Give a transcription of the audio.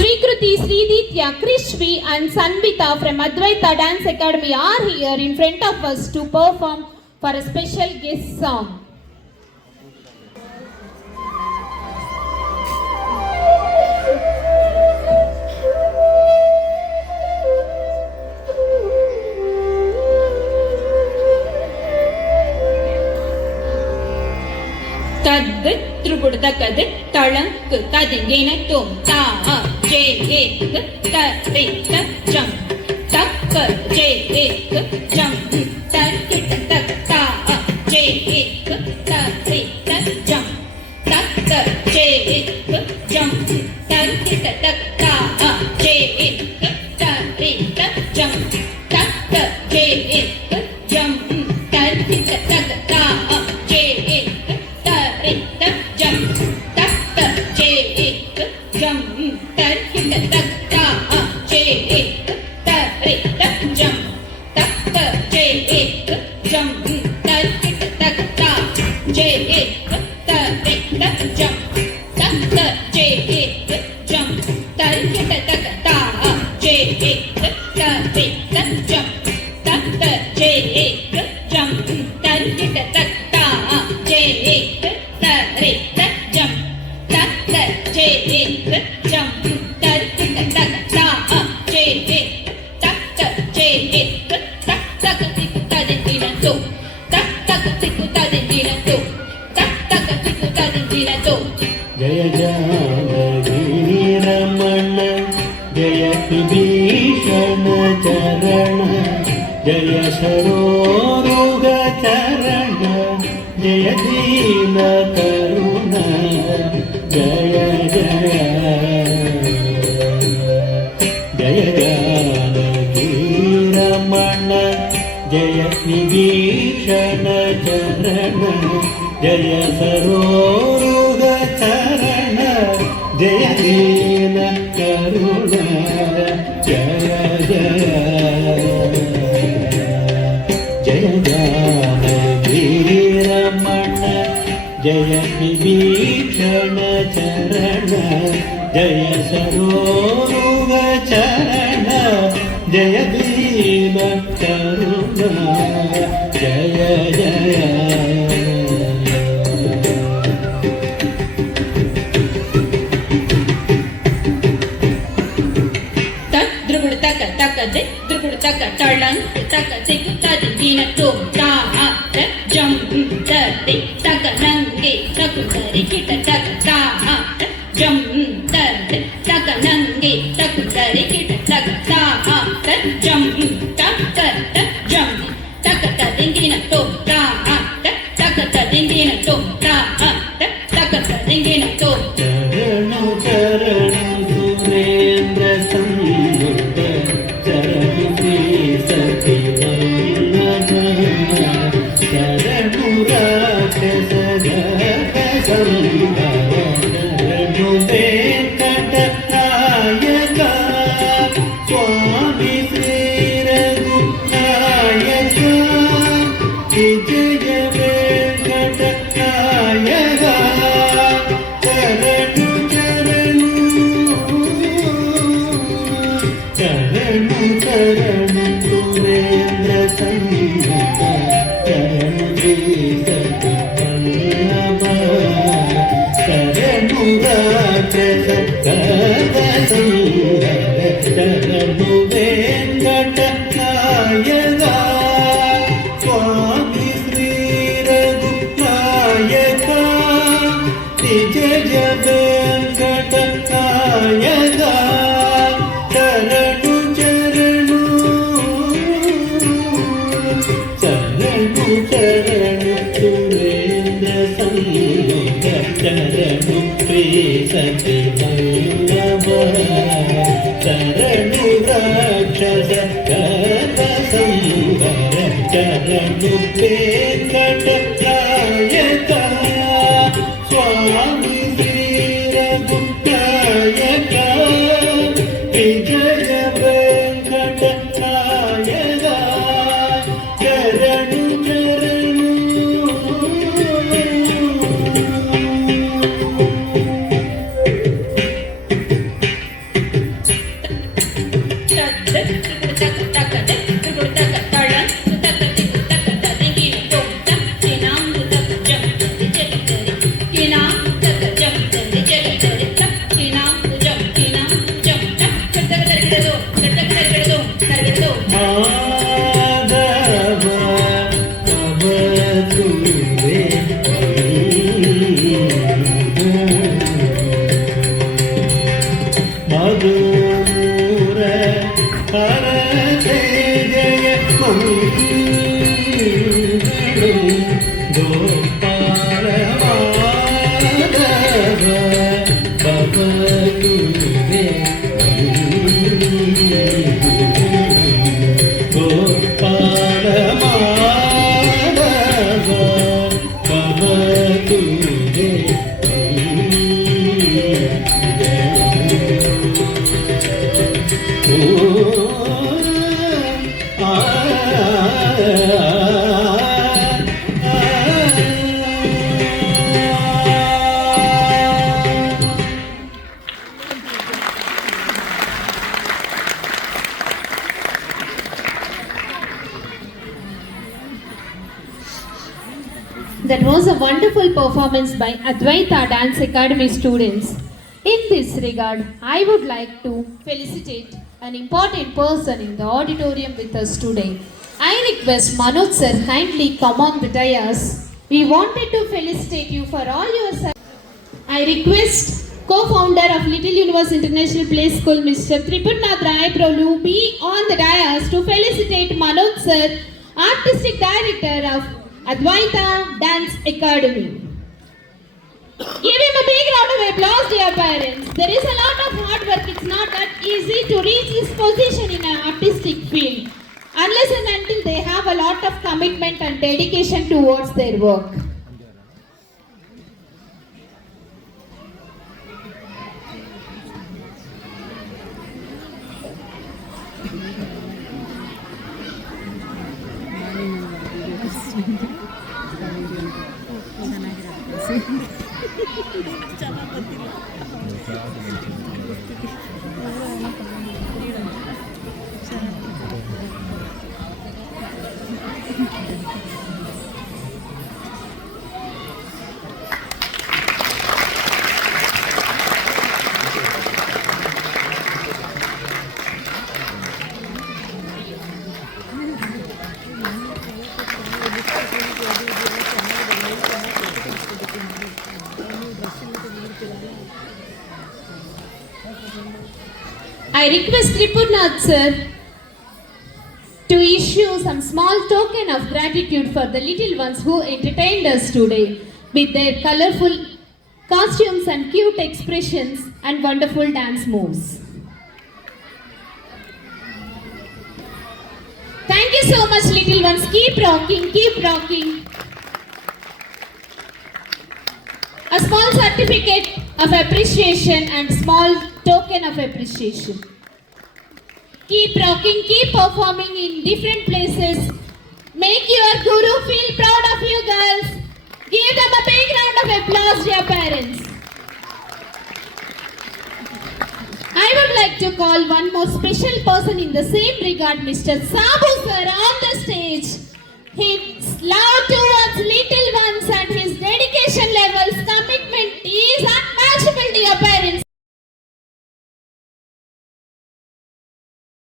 Srikruti, Sriditya, Krishvi and Sanvita from Advaita Dance Academy are here in front of us to perform for a special guest song. Tadde trubudda kade talank kadingena tom ta je ek ta re ta jam tak je ek jam tar kit tak ta je ek ta re ta jam tak je ek jam tar kit tak ta je ek ta re ta jam tak je ek jam tar kit tak ta je ek jam tak je ek jam tar kit tak ta je ek tare tak jam tak je ek jam tar kit tak ta je ek tare tak jam tak je ek jam tar kit tak ta je ek tare tak jam tak je ek jam tar kit tak ta je ek tare tak jam tak je ek jam tar kit tak ta je ek tak je ek tak tik ta dina to tak tik ta dina to tak tik ta dina to jaya janagi ramana jaya vibhishana charana jaya saroruga charana jaya dina karuna jaya jaya jaya janagi ramana jaya vibhishana charana jaya saroruga charana jaya dina karuna jaya jaya jaya janagi ramana jaya vibhishana charana jaya saroruga charana jaya dina karuna jaya jaya takade drupud taka talang taka tiku tadi dina tom ta jam tadi taka nange taku dari kita taka ta jam tadi taka nange taku dari kita taka ta jam taka jam taka tadi dina tom ta taka tadi dina tom ta taka tadi dina tom charanu charanu surendra samyuta charanu sati vallabha charanu rakasa jaka sambhava charanu venkata nayaka swami Sri Raghunayaka vijaya venkata nayaka charanu charanu charanu surendra samyuta charanu sati vallabha charanu rakasa jaka sambhava charanu venkata nayaka swami Sri Raghunayaka vijaya venkata nayaka charanu charanu charanu charanu surendra samyuta charanu Sri Sati Vallabha charanu rakshasa jaka sambhava charanu venkata nayaka swami Sri Raghunayaka vijaya venkata nayaka charanu charanu wonderful performance by Advaita Dance Academy students. In this regard, I would like to felicitate an important person in the auditorium with us today. I request Manoj sir kindly come on the dais. We wanted to felicitate you for all your service. I request co-founder of Little Universe International Play School, Mr. Tripurnath Rai Prolu, be on the dais to felicitate Manoj sir, Artistic Director of Advaita Dance Academy. Give him a big round of applause, dear parents. There is a lot of hard work. It's not that easy to reach this position in an artistic field unless and until they have a lot of commitment and dedication towards their work. I request Tripurnath sir to issue some small token of gratitude for the little ones who entertained us today with their colorful costumes and cute expressions and wonderful dance moves. Thank you so much, little ones. Keep rocking, keep rocking. A small certificate of appreciation and small token of appreciation. Keep rocking, keep performing in different places. Make your guru feel proud of you girls. Give them a big round of applause, dear parents. I would like to call one more special person in the same regard, Mr. Sabu sir, on the stage. His love towards little